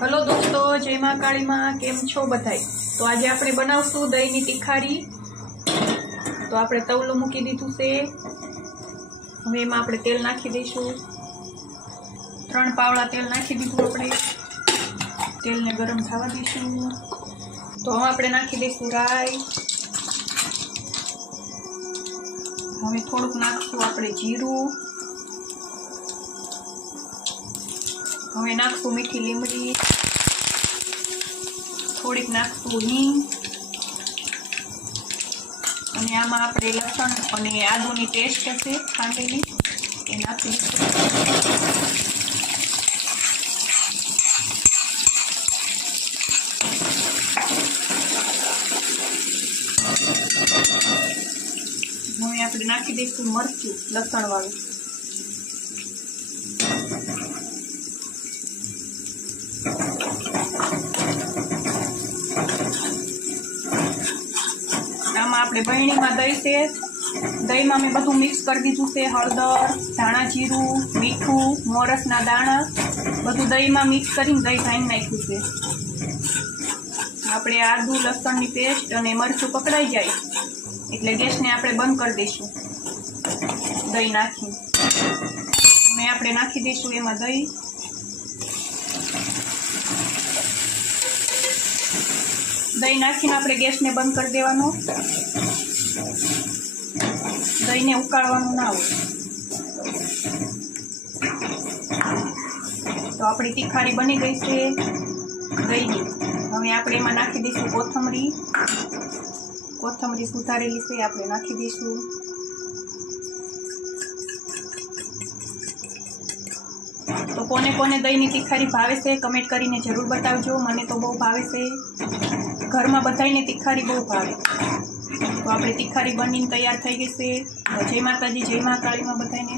Hello दोस्तों, जय मां काली मां। केम छो बधाई? तो आज आपणे बनावशुं दहीनी तीखारी। तो आपणे तवलो मूकी दीधुं छे। हवे एमां आपणे तेल नाखी दईशुं। 3 पावड़ा तेल नाखी दीधुं आपणे। तेलने गरम थवा दईशुं। तो हवे आपणे नाखी दईशुं राई। हवे थोडुंक नाखशुं आपणे जीरुं। हवे नाखशुं मीठी લીમડી, थोड़ीक नाखशुं हींग અને આમાં આપણે લસણ અને આદુની પેસ્ટ છે ખાંડેલી એ નાખી દઈશું। હવે આપણે નાખી દઈશું મરચું લસણવાળું। आमां आपणे बहणीमां दही छे। दहीमां मैं बधुं मिक्स कर दीधुं छे। हळदर, धाणा जीरुं, मीठुं, मोरसना दाणा बधुं दहीमां मिक्स करीने दही भांगी नाख्युं छे। आपणे आदु लसणनी पेस्ट अने मरचुं पकड़ाई जाय एटले गैसने आपणे बंध कर दईशुं। दही नाखी अने आपणे नाखी दईशुं एमां दही। दही नाखीने आपणे गैसने बंद कर देवानो। दही ने उकाळवानुं ना होय। तो आपणी तीखारी बनी गई छे दहीनी। हवे आपणे एमां नाखी दईशुं कोथमरी सुधारेली छे आपणे नाखी दईशुं। तो कोने कोने दहीनी तीखारी भावे छे कमेंट करीने जरूर बतावजो। मने तो बहु भावे छे। घर में बधाईने तीखारी बहु भावे। तो आपणे तीखारी बनीने तैयार थई गई छे। जय माताजी, जय मां काली मां बधाईने।